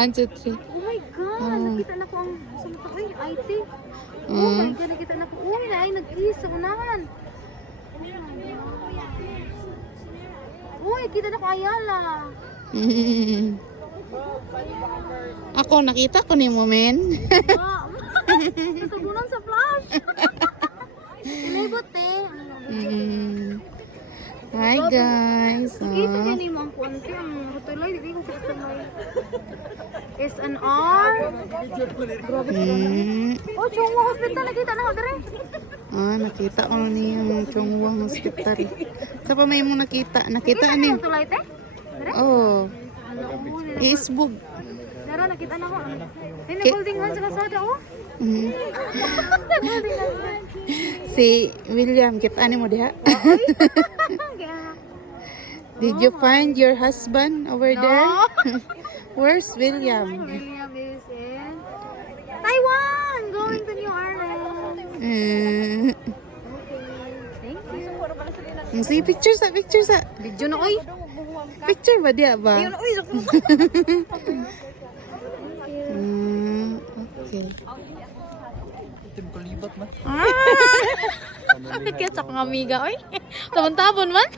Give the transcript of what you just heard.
1, 2, 3. Oh my God! Oh. Nakita na ko ang sumata. Uy, IT. Oh my God, nakita na ko. Uy, nag-kiss sa unahan. Uy, kita na ko Ayala. Ako, nakita ko ni mo, men. Natugunan sa flash. Inibot eh. Hi, guys. Kita niya ni Ma'am Puante. Ang rutulay, hindi ko gusto may SNR. Grabe ko na. Oh, Chungwa Hospital, nakita na ko dere. Nakita ko ni yung Chongwang Hospital. Sa pa may mo nakita? Nakita Nakita ni. niyo tulay te? Dere? Oh, Facebook. Dara, nakita na ko. Hindi, Ki- holding hands sa kasada, oh. Mhm. Holding hands. Si William, kita ni mo diha. Kaya, Did you find your husband over there? Where's William? William is in Taiwan, going to New Ireland. Eh, Thank you. sige, picture sa. Video na, oy. Picture ba diya ba? Ayun, oy. Okay. Kaya sa kong amiga, oy. Tabon-tabon man.